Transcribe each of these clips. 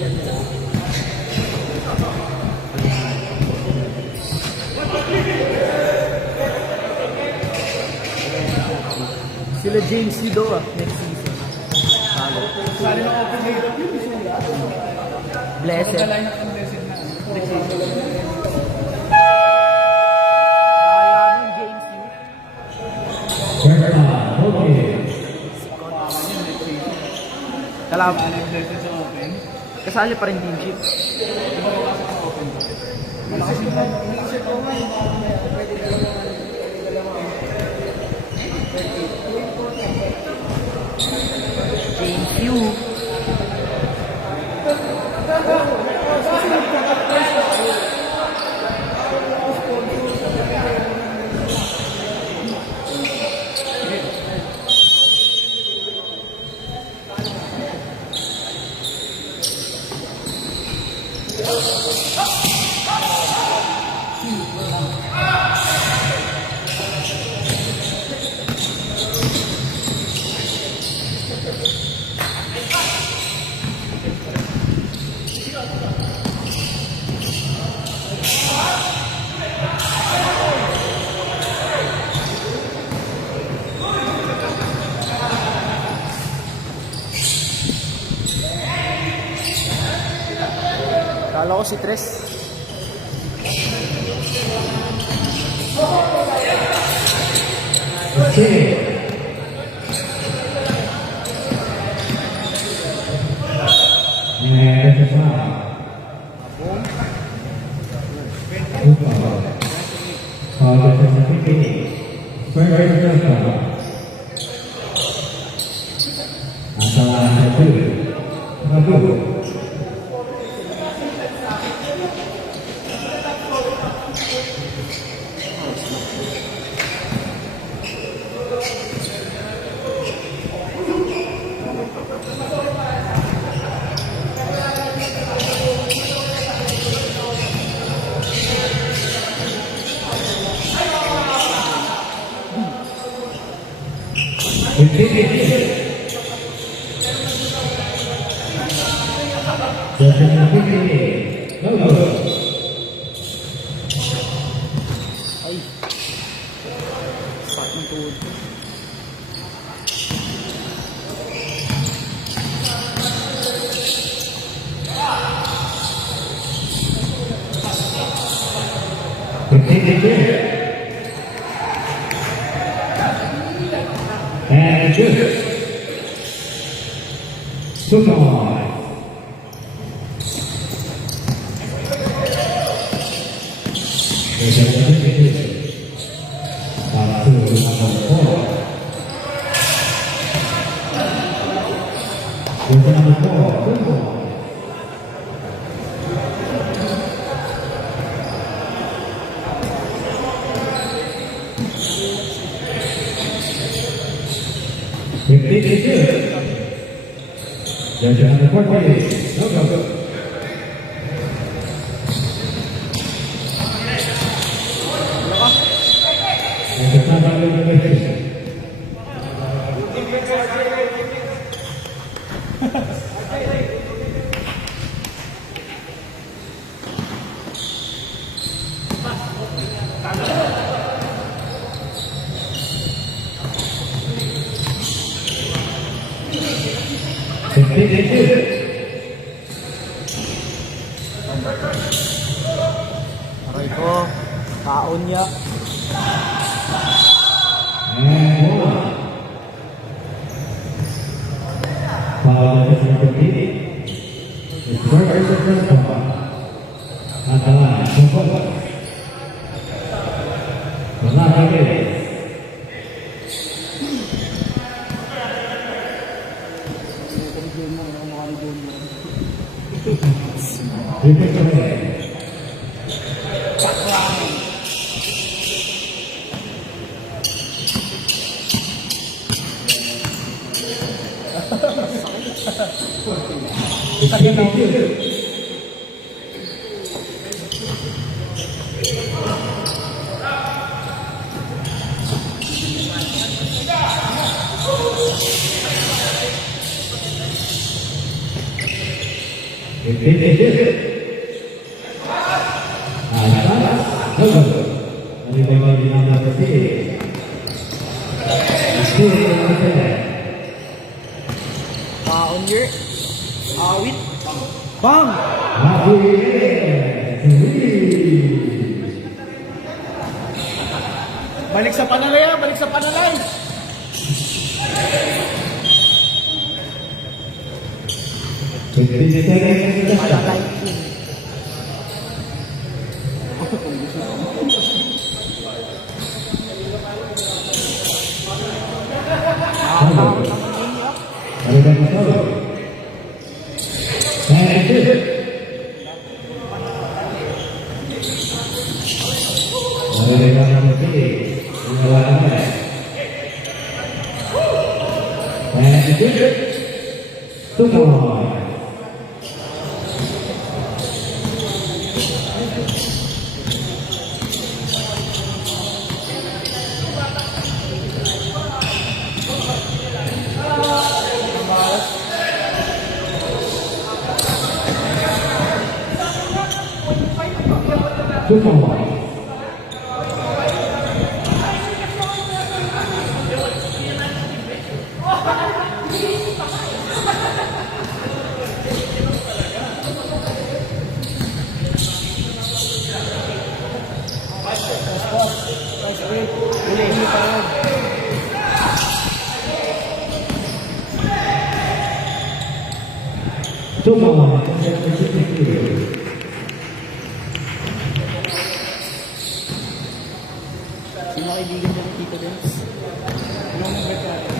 Sila James Lido next season. Halo. Sali ng open date of yun. Blessed. Pagkalay ng blessed na. Next season. James Lido. Kalaban. Sali ng blessed sa open. Kasali pa rin team chip. Iba rin kasi sa open. Malakas yung inisip ko nga. Pwede ka lang Thank you. Kala ko si Tres. Okay. Next one. Ay. Sakong tuhod. And good. Super. Jangan lupa Aray ko. Taon niya. 56. Number 58. Still on Paunger. Awit. Bang! Balik sa panalay, balik sa panalay. Panalay. Sino kaibigan niya ng Tito Dance? Yung nagkakaroon.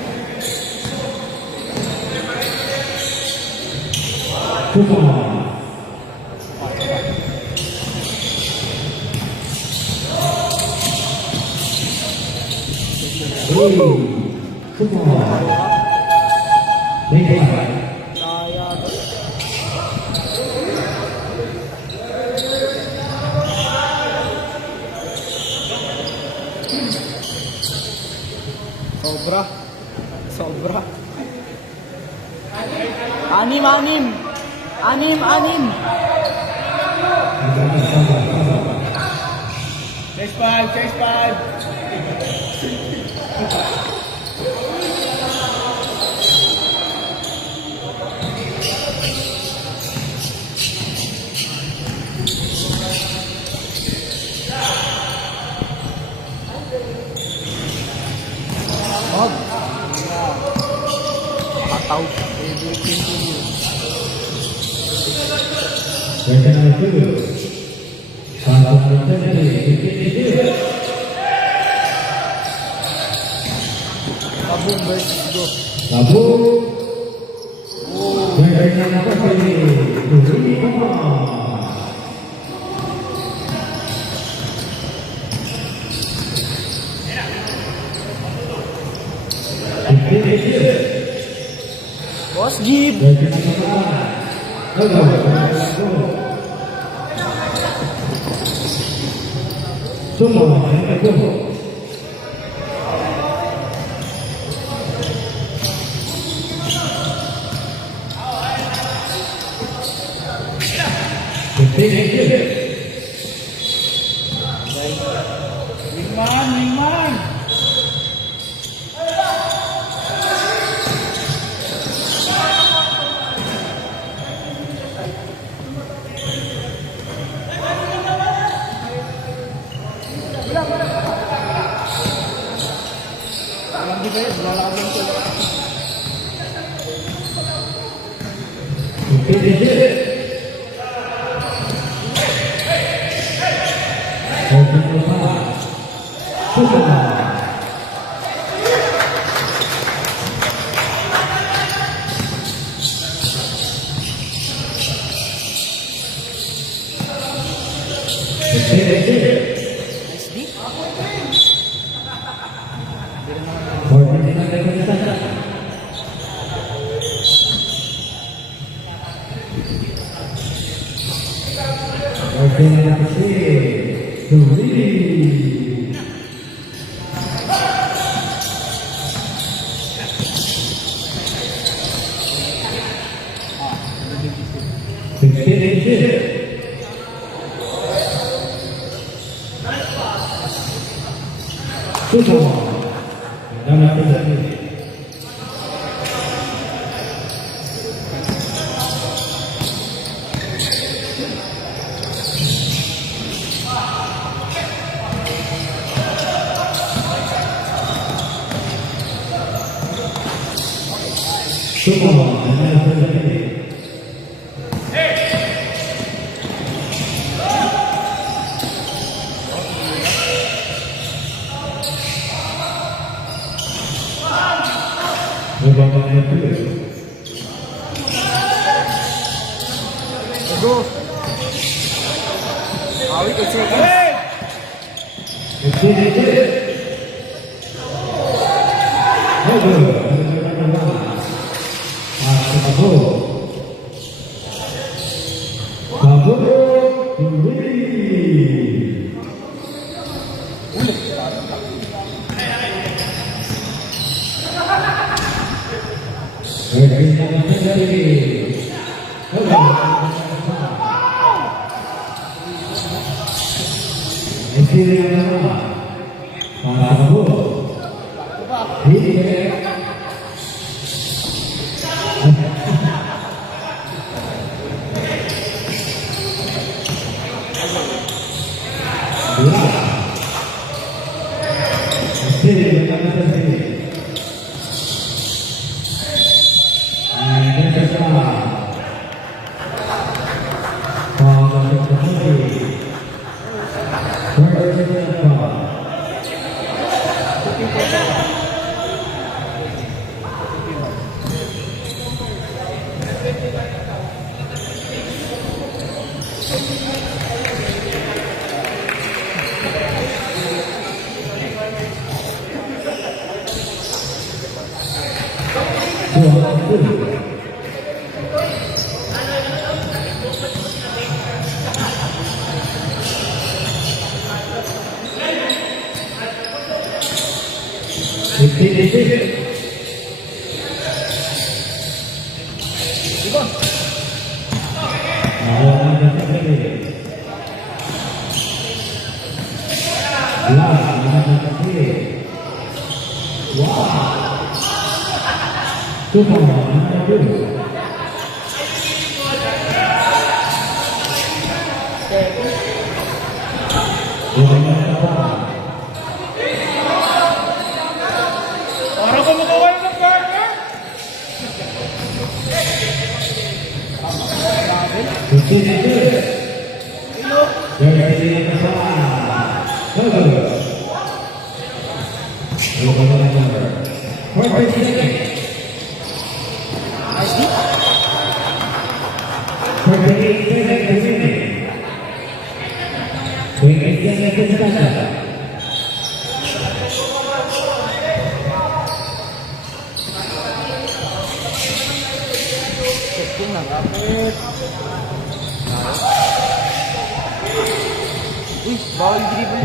Sayang. Sobra. Sobra. Anim. Chase five. Bob. Pataw. Kabung versus Go. Boss Gib. Wingman. 16-6. Super. Dalam pertandingan. Super. Dalam pertandingan. Go. Awit 8 seconds. Parang kumakawain ng partner. Checking na kapit. Uy, bawal dribble.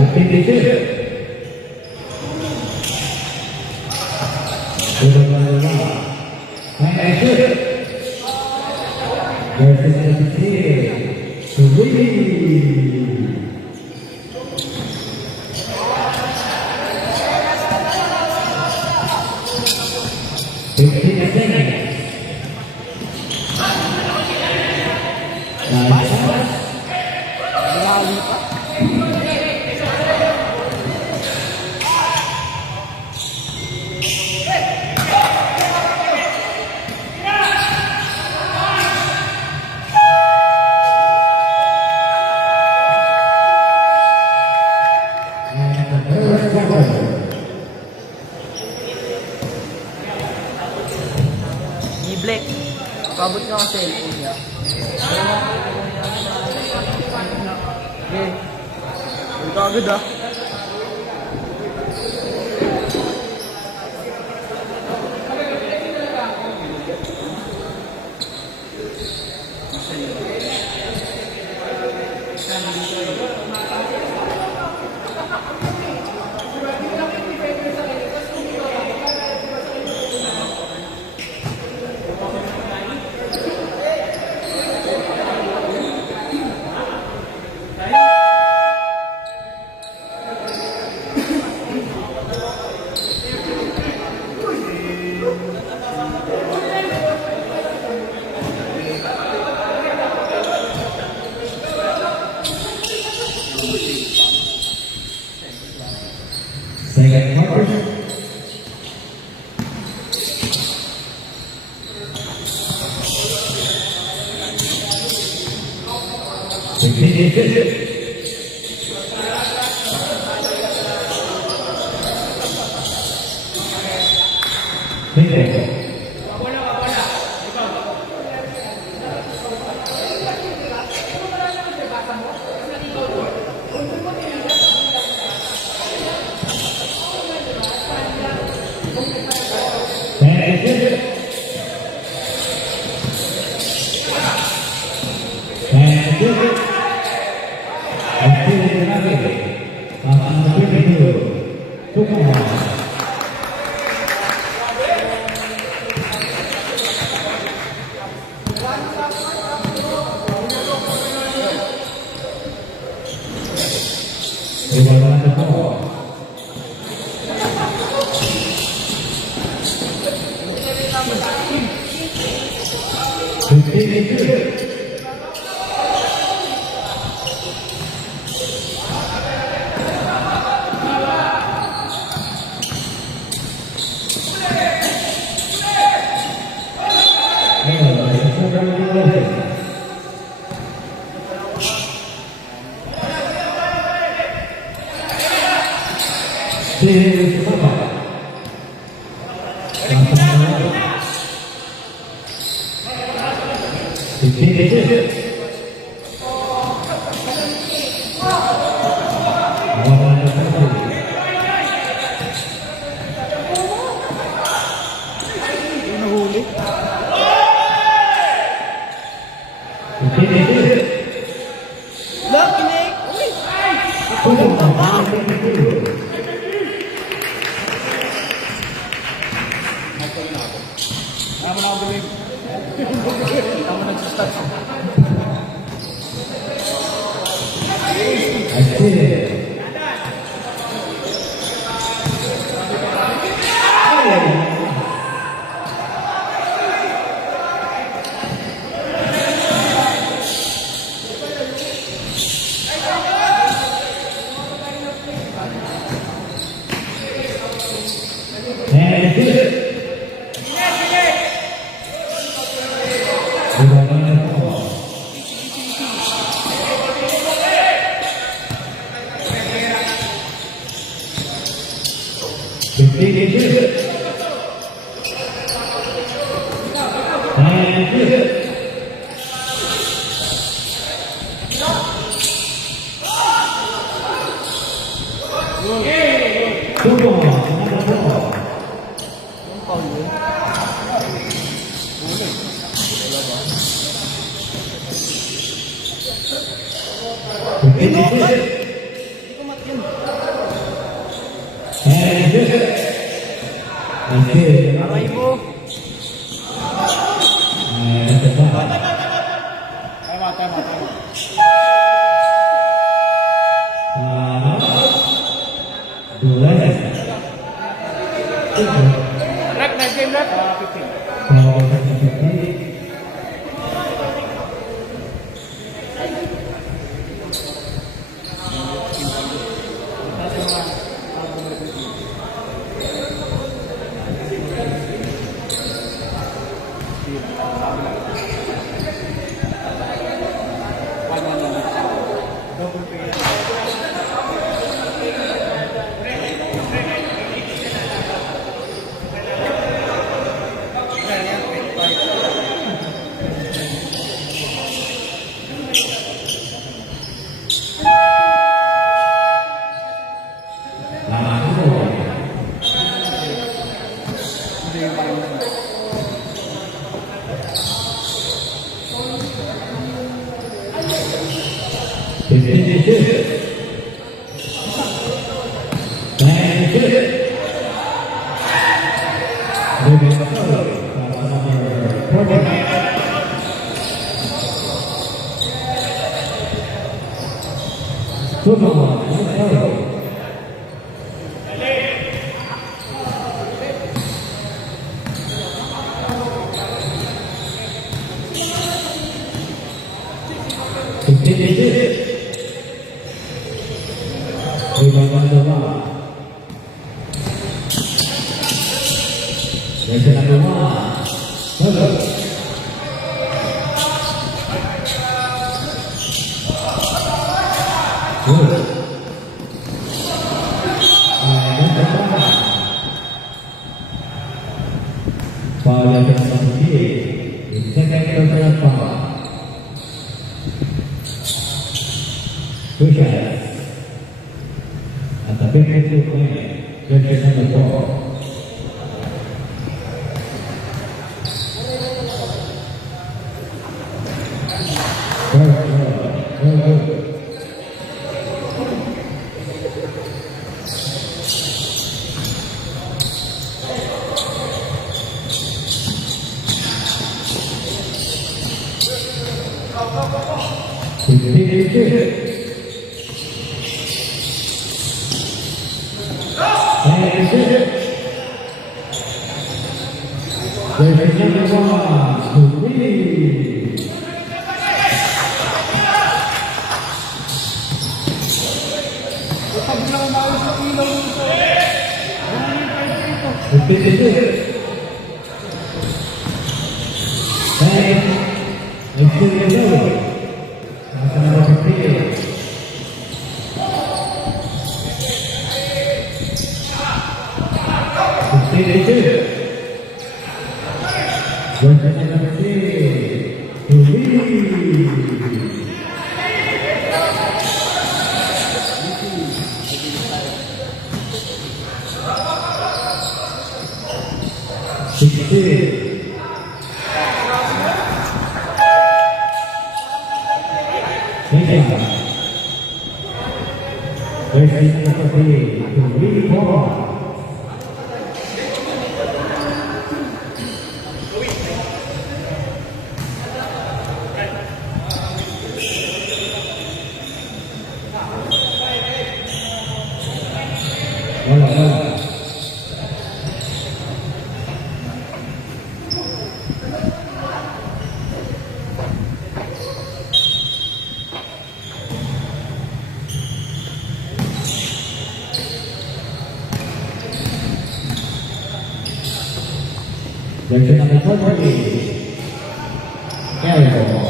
Grabe pa. Ni Black. Pabot nga ang cellphone niya. Okay. Ito agad ah. Love, kinig! Tama na ako bilig. Tama nagsistart. Aray mo. Tama. Rep, na game rep. 15. 2 shots. At the 52 point, judges number 4. Pag lang maayos ng ilaw nito. Judges number 4, carry the ball.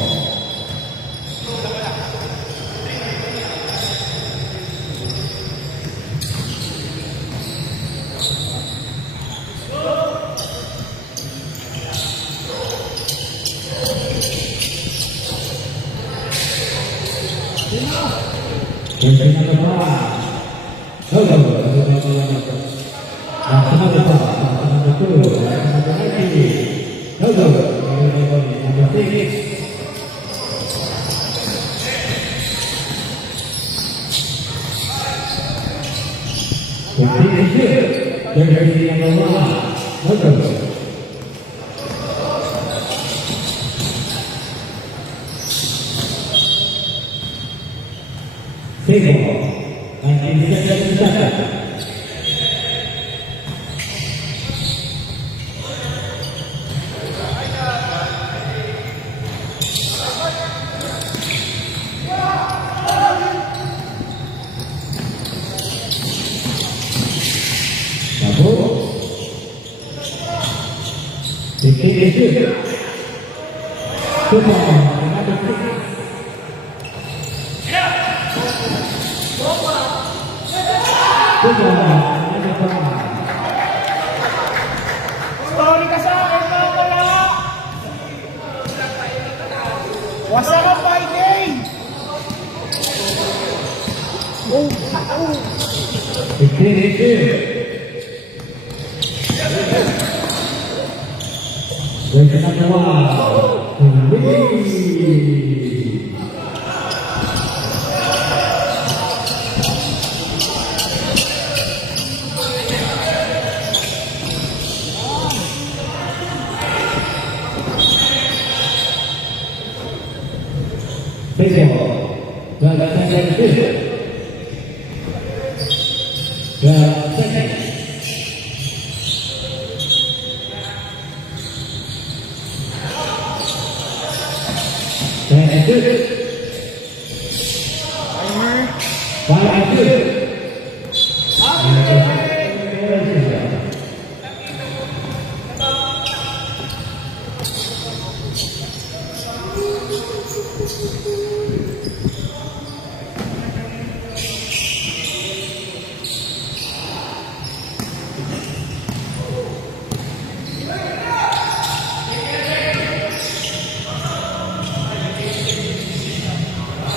Judges number 5, Sorry ka sa akin, mga wala! Wasa ka fighting! Oh!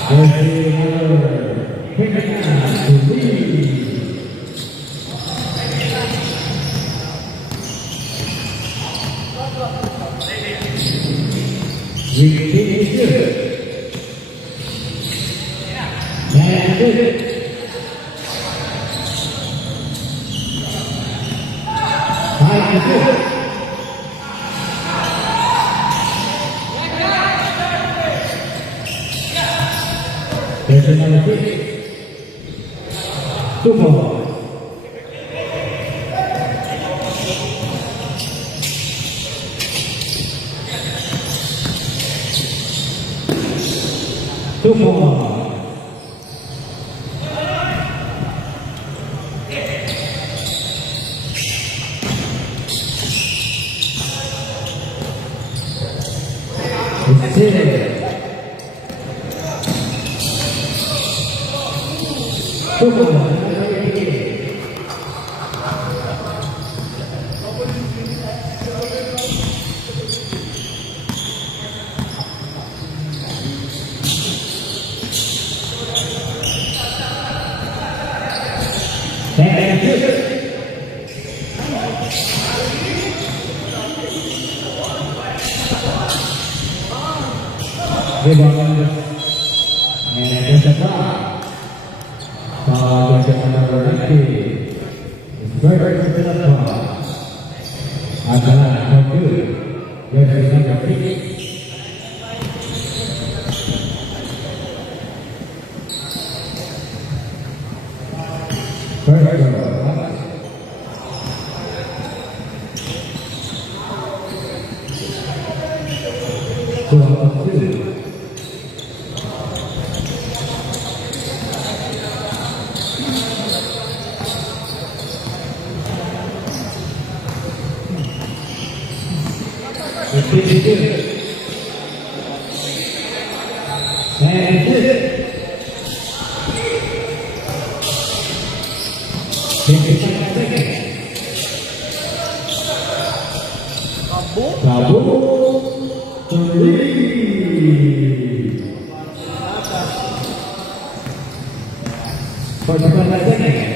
Jersey number 29 to lead. Ricky Good. And good. There's another kick. 2 ball. Two ball. It's it. 2 ball. And good. Rebound. And there's a foul. Foul by number 90. It's very good to the foul. Again, for good. There's number 3. First goal. 2-2. It's good. And good. 55 seconds. Kaboom. To lead. 45 seconds.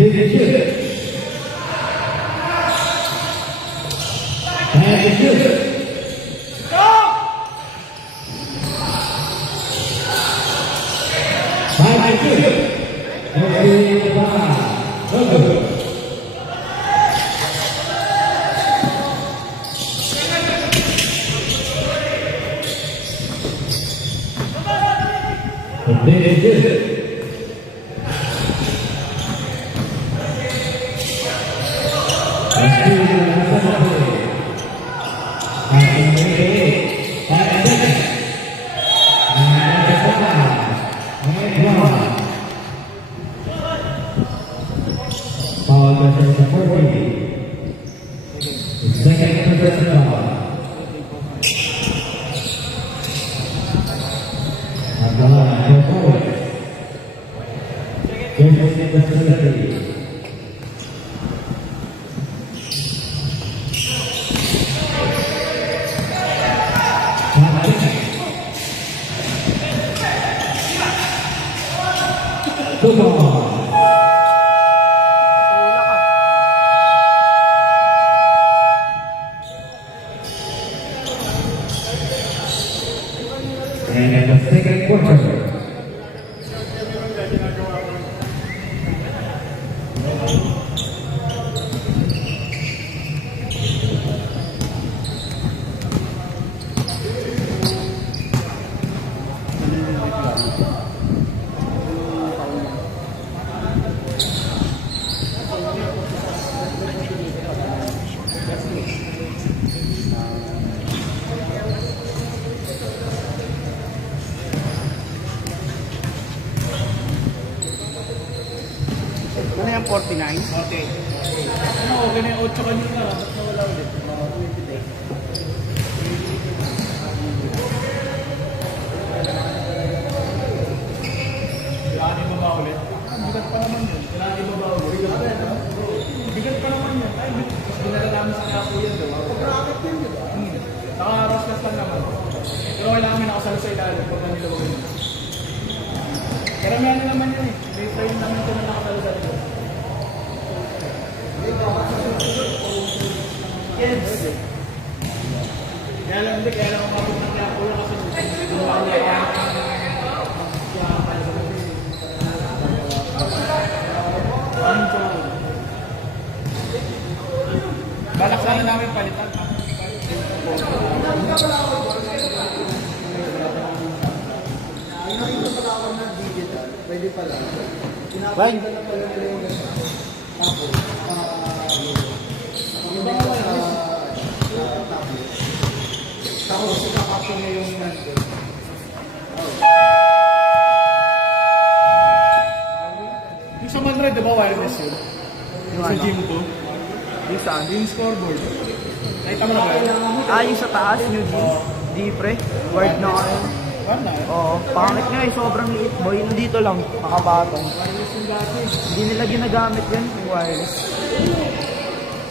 It's good. And it's good. Second possession foul. Abdullah forward. Jersey number 30. Come on. And in the second quarter, Ano yung 49? Okay. Ano, ganyan 8 kanina. Ba't nawala ulit? 20 Kailangan ibaba ulit. Bigat pa naman yun. Kailangan ibaba ulit. Bigat pa naman yun. Ay, binala namin namin sa kaya po yun, di ba? Bracket yun, di ba? Naka-raskas lang naman. Pero kailangan may nakasalo sa ilalim pag nanilawag yun. Karamihan na naman yun eh. May frame naman ito na nakasalo sa ilalim. Yes! Kaya lang hindi, kaya lang umabot ng kaya po yun kasi gumawa niya balak sana namin palitan. Pwede pala. Fine. Pinapaganda na pala nila yung tapos, yung sa tablet. Tapos, ikakapto niya yung nandun. Yung sa Madrid, di ba wireless yun? Yung Sa ano? gym ko. Yung saan? Yung scoreboard. Nakita mo na ba yun? Ah, yung sa taas, yung jeans. Di pre. Word na kayo. Wala. Oo. Pangit nga eh. Sobrang liit. Boy, yung dito lang. Nakapatong. Hindi nila ginagamit yun. Yung wireless.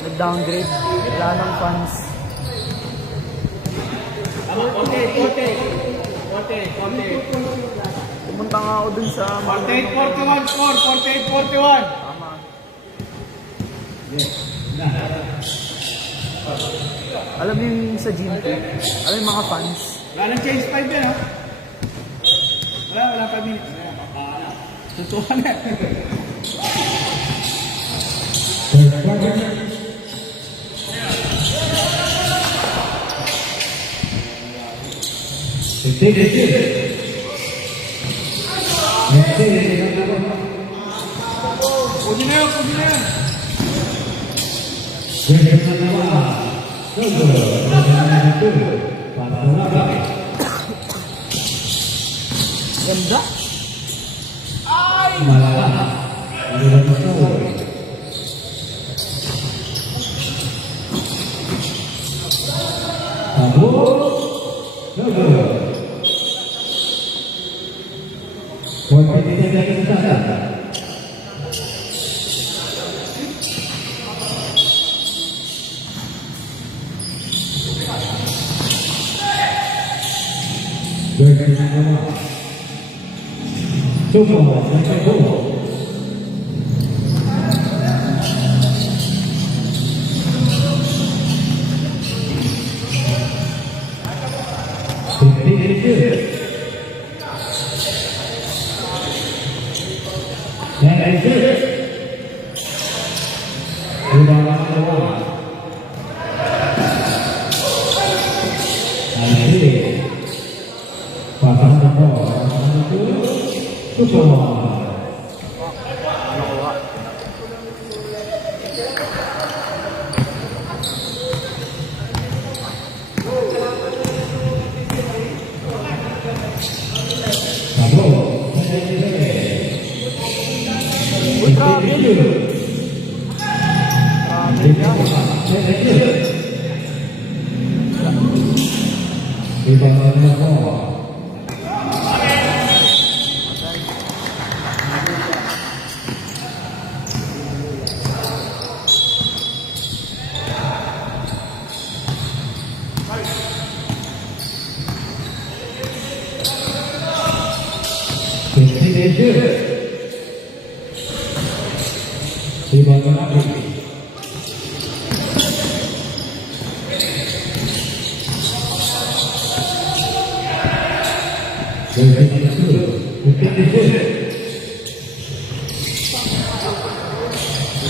Nag-downgrade. Wala ng fans. Konti. Pumunta nga ako dun sa... 48-41 score. 48-41. Tama. Alam mo yung sa gym ko? Alam mo yung mga fans? Wala nang change 5 yan, ha? Wala 5 minutes. Tutuwa na. Pwede na yan. Ganda?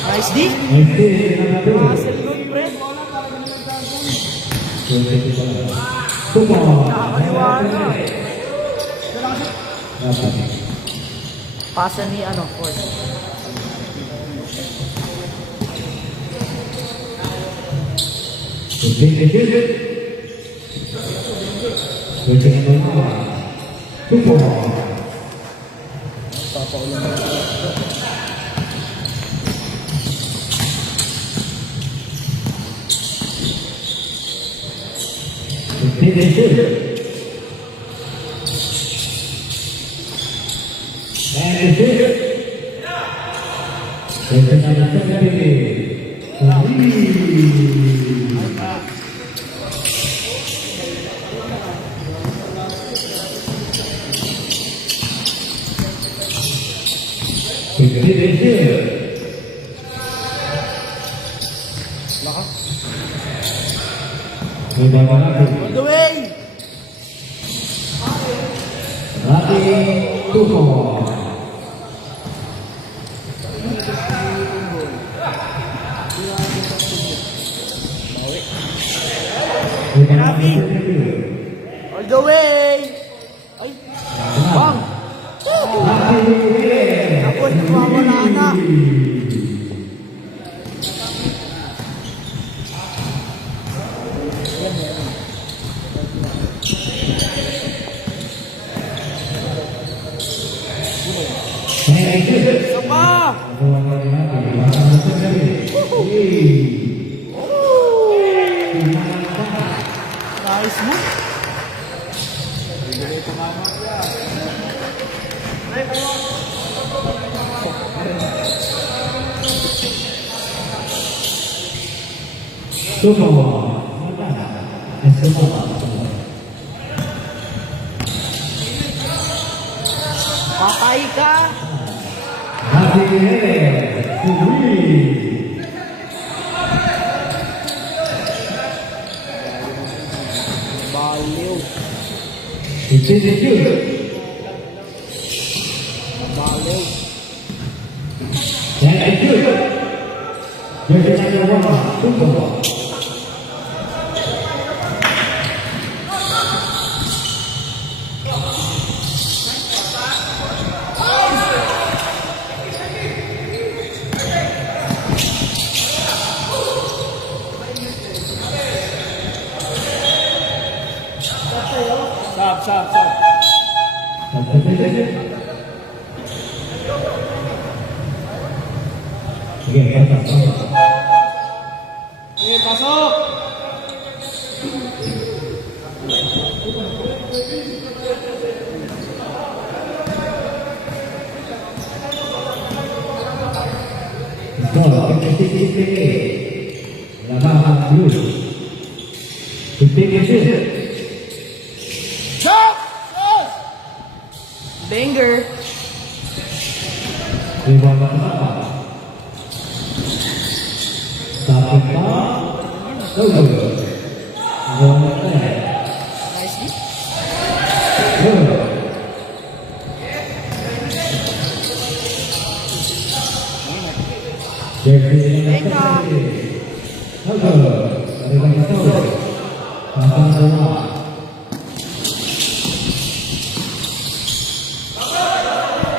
Nice D? Russell good, pre. Nakakaliwana. Pasa ni ano, Ford. Thank you. Rebound Rocky. All the way! Rocky 2 points. Rebound Rocky. Rocky. All the way! Ay! Bang! Ako, nawawala na. Isa pa! Nice mo. Patay ka! Baliw. Baliw. Sab. Sige, pasok! Banger! Nice hit.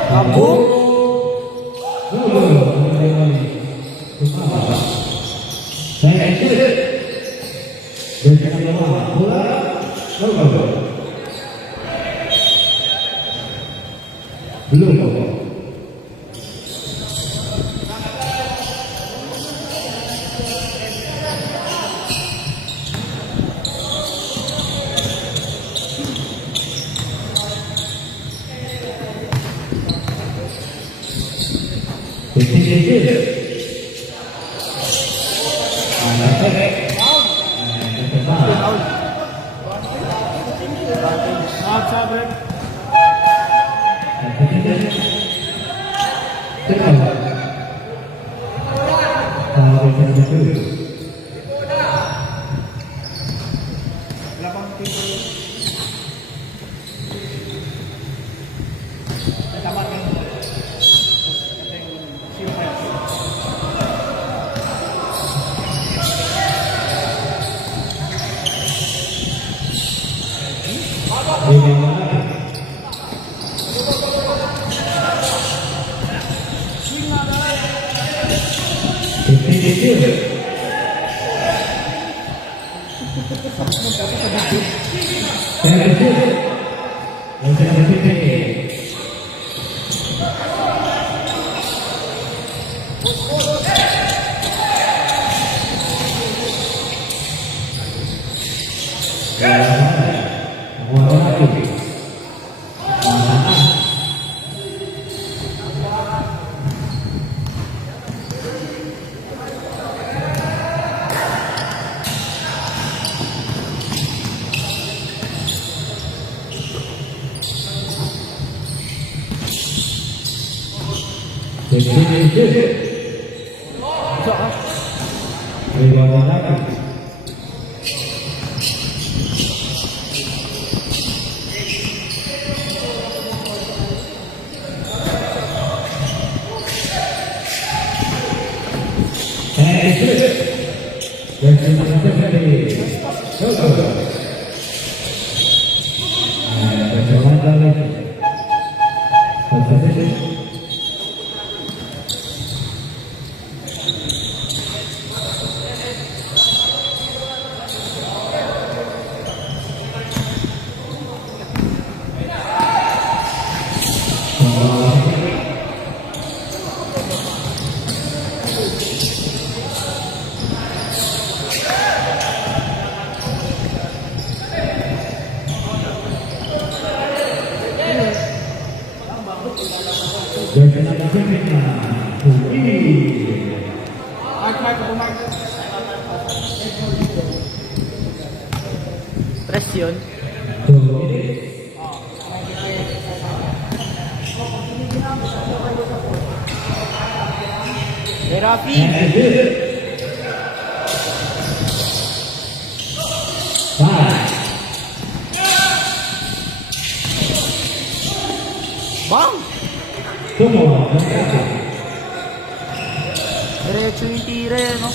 Kabog! Belum. Sab, Rick. Wala pang tipo. Tama ka. Sino kaya? Saan? Rebound ng Nuggets. And it's good. There's another 70. Go. And there's a one violation. Position. There's another 79. Press yun. Hey, Rafi! Bang! Diretso yung tira eh, no?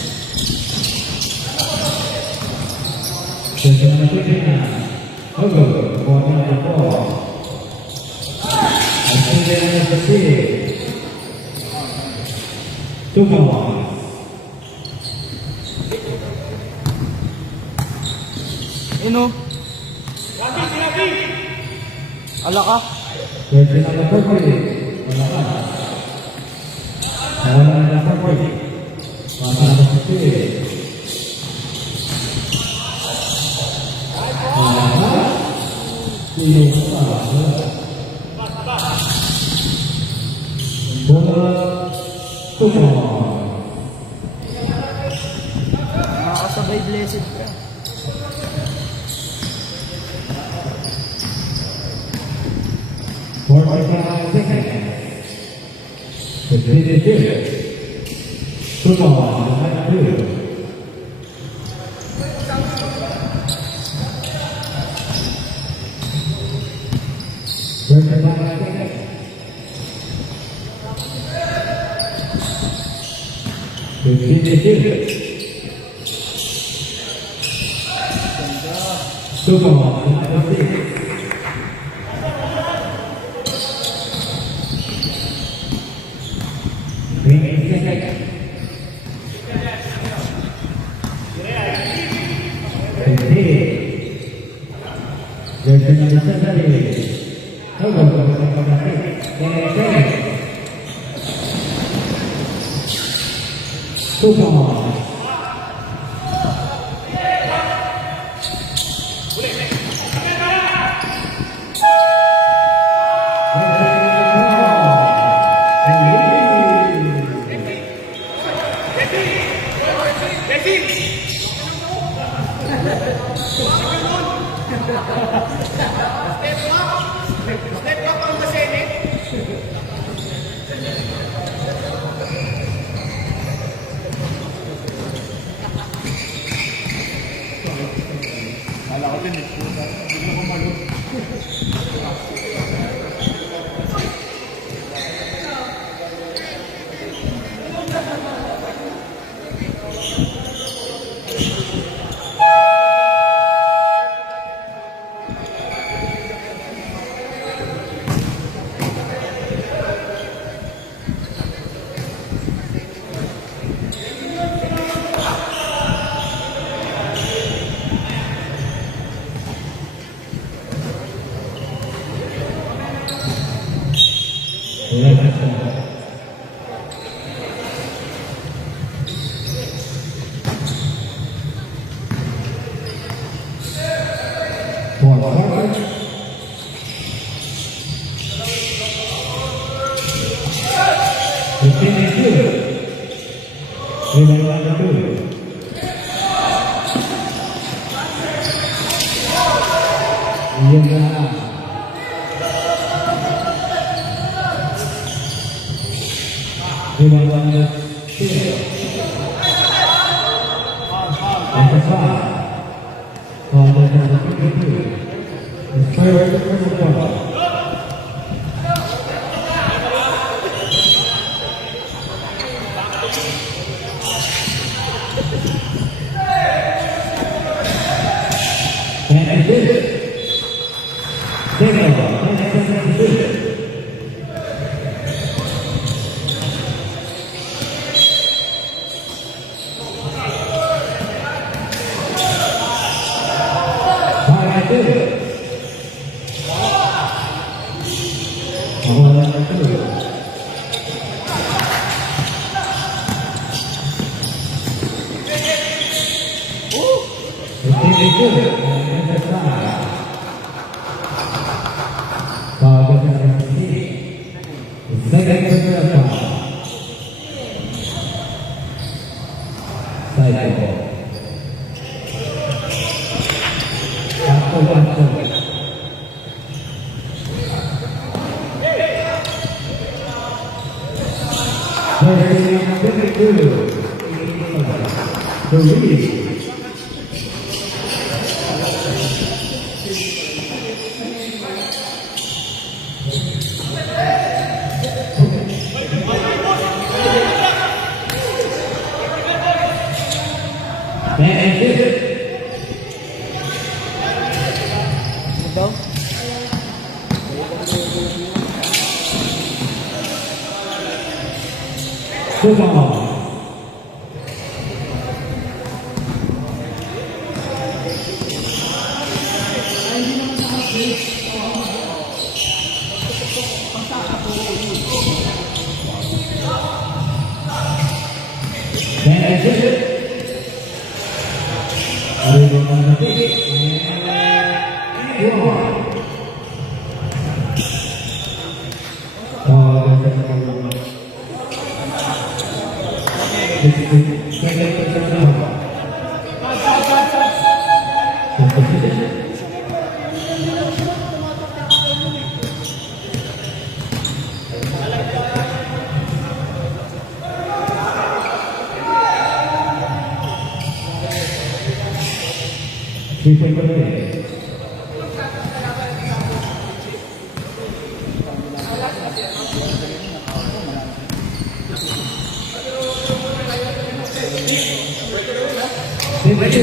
Ino? Ala ka? Nakakasabay blessed ka.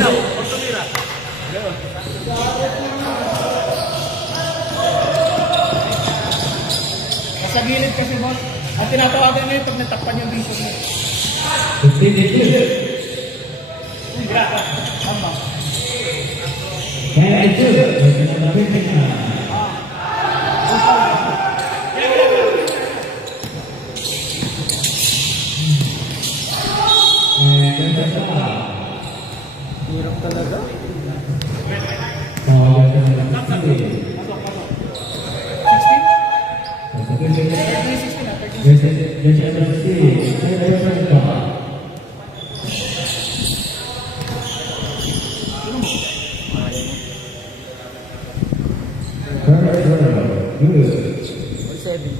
Daw? Sa gilid kasi boss. Ang tinatawagan nyo yung pag natakpan yung vision mo. Tama. Hirap talaga. Good. 70.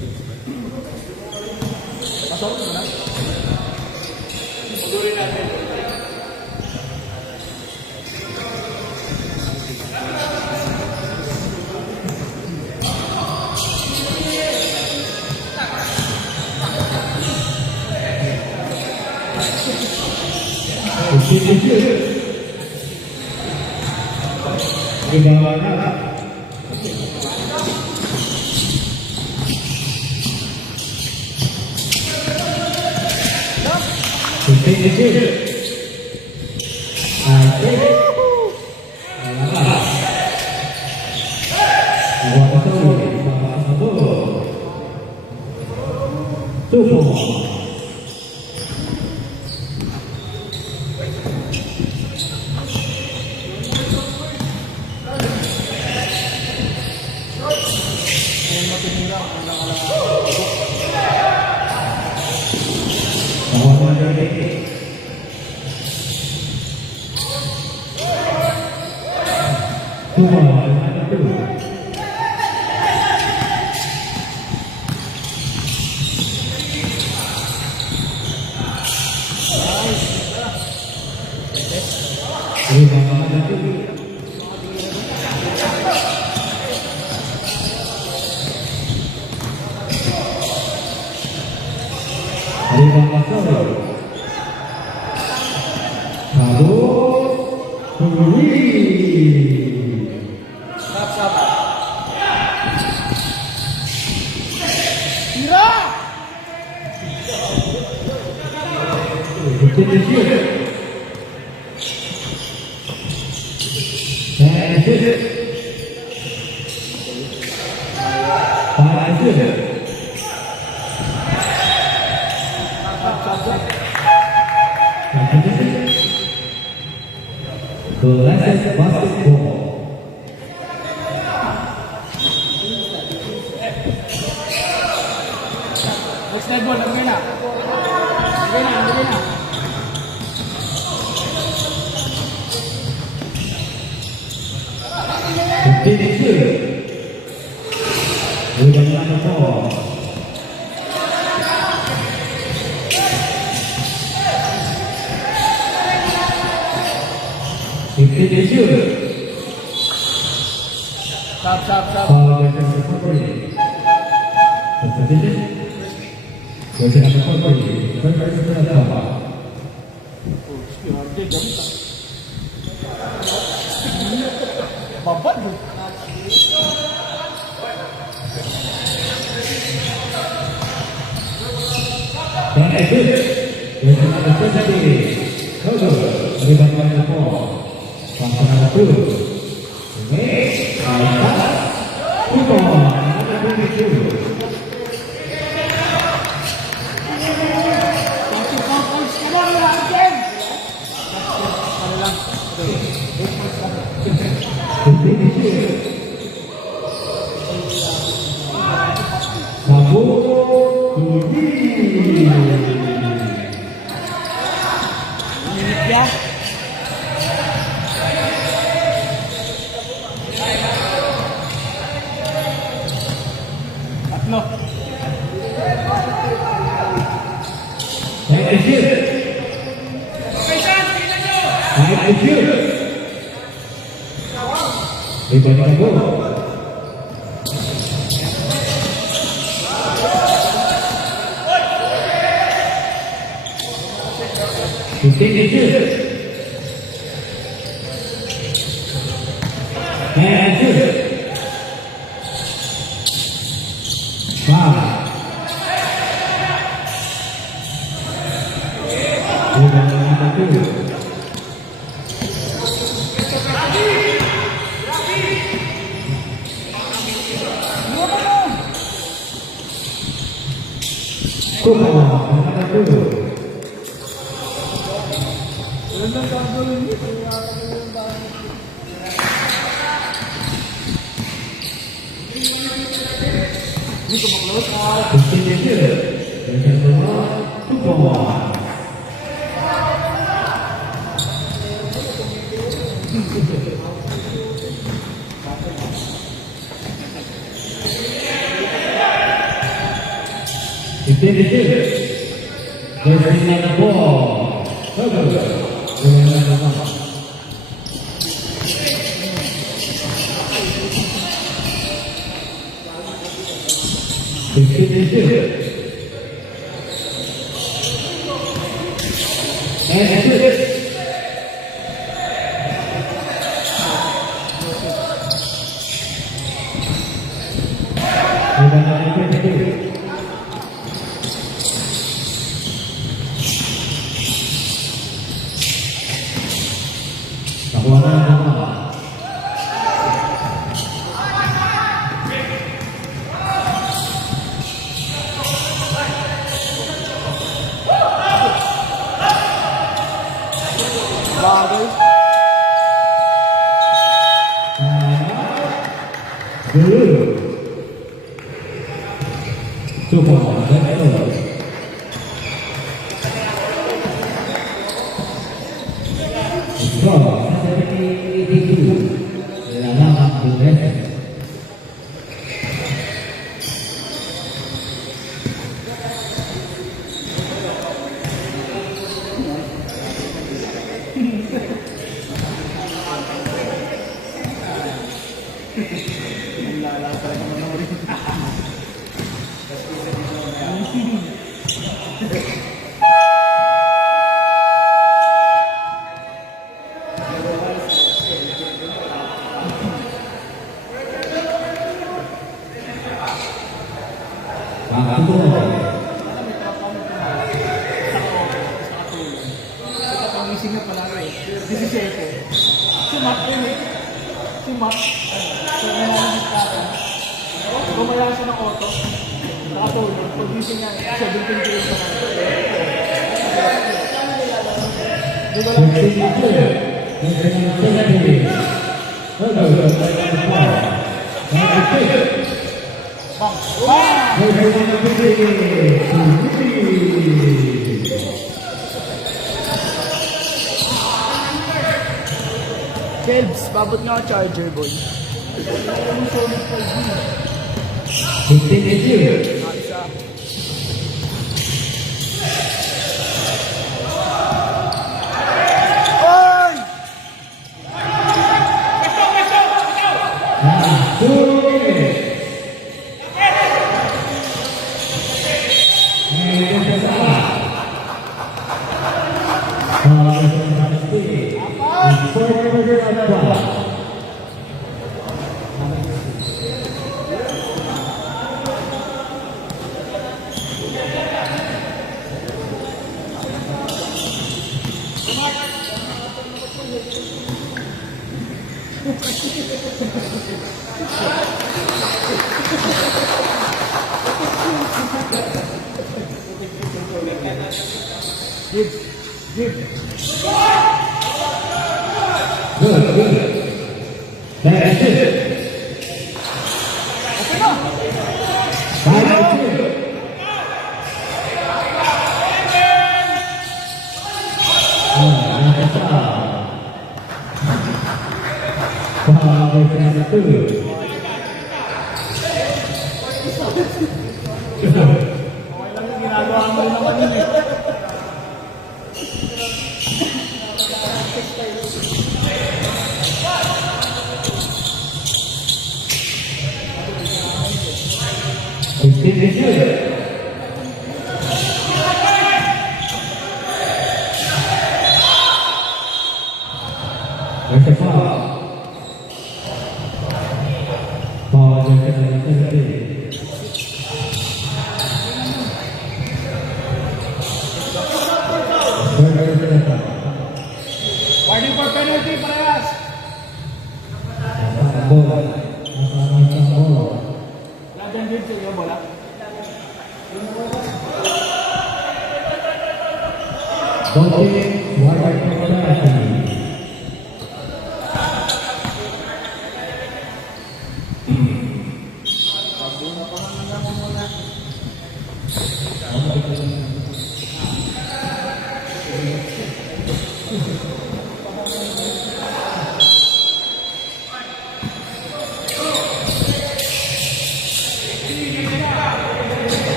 Pasok mo na. Rebound number 2. Rebound number 4. Kabur Turi. Stop. Tira! Continue shoot. And shoot. 5 shoot. Classic basketball. Next net ball, lagay na. Lagay na. Continue shoot. Rebound number 4. Continue shoot. Stop. Foul against number 40. Position. Position number 40. First personal foul. Babad. And a good. Position number 20. Total. Rebound number 4. Passer number 2. Make. Pass. Two ball. Number 22. Continue shoot. Kabur Turi. Ya. Tatlo. And a shoot. And a shoot. Rebound kabur. Continue shoot. And shoot. 5. Rebound number 2. Two ball, number 2. Continue shoot. There's number 1. Two ball. Continue shoot. There's another ball. Total. There's another 1. Continue shoot. And shoot. Rebound number 22. Nakuha na ang bola. Bagay. Blue. Two ball. Let's go. Score 82. Lalaman Duterte. Ang lala talaga manorin. Tapos isa dito mamaya. Pagising na pala eh. 17. Si Mac yun eh. Si Mac. So, nangyayamit ka ako. Gumaya siya ng auto. Nakatulog. Pagising niya, 17 kilos na lang. Di ba lang? Kelbs, babot nga ako charger, boy. Isa. Oy! Okay lang yung ginagawa mo rin naman yun eh. Warning for penalty, parehas! Laban din sa iyo, bola.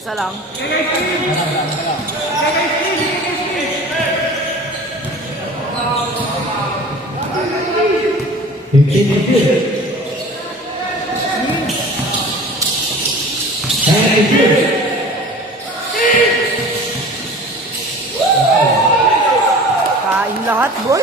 Isa lang. Kain lahat, boy.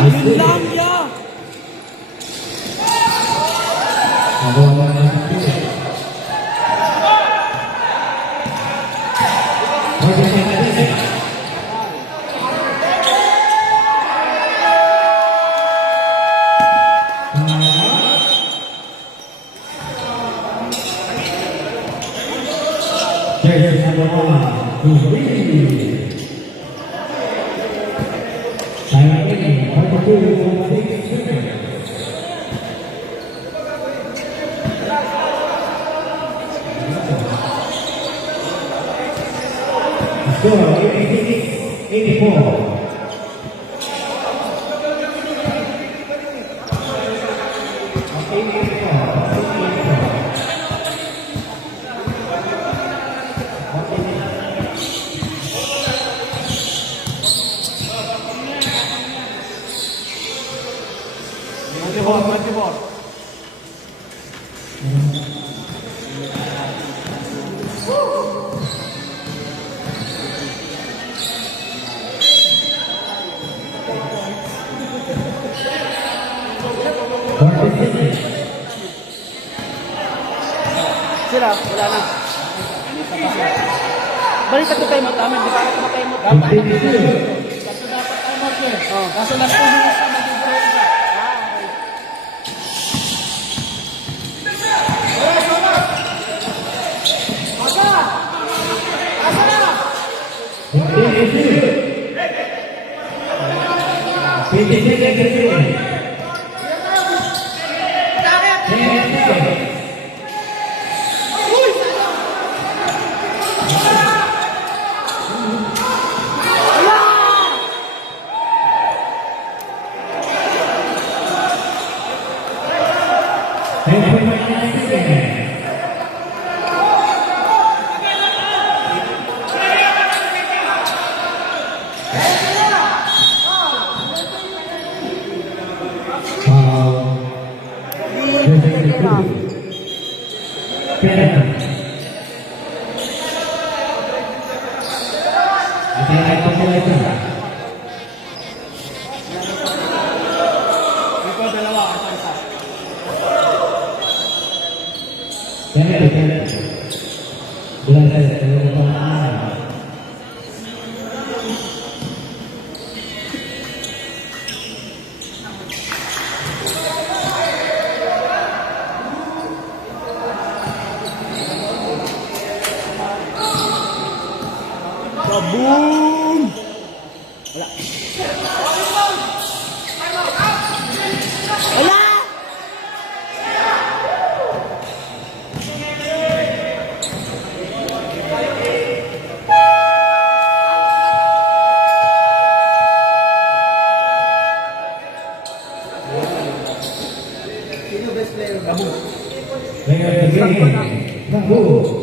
Yun lang, ya. Jersey number 1, Jubilee. Time in, 42-6 seconds. Score 86-84. Sila, wala na. Baliktad ko tayo mo tama, di ba? Ako tayo mo tama. Kaso dapat time out eh. Kaso last 2 minutes na mag-draw isa. Ito, dalawa. Ito, isa. Kaboom! Wala! Sino best player mo? Player of the game, Nabu.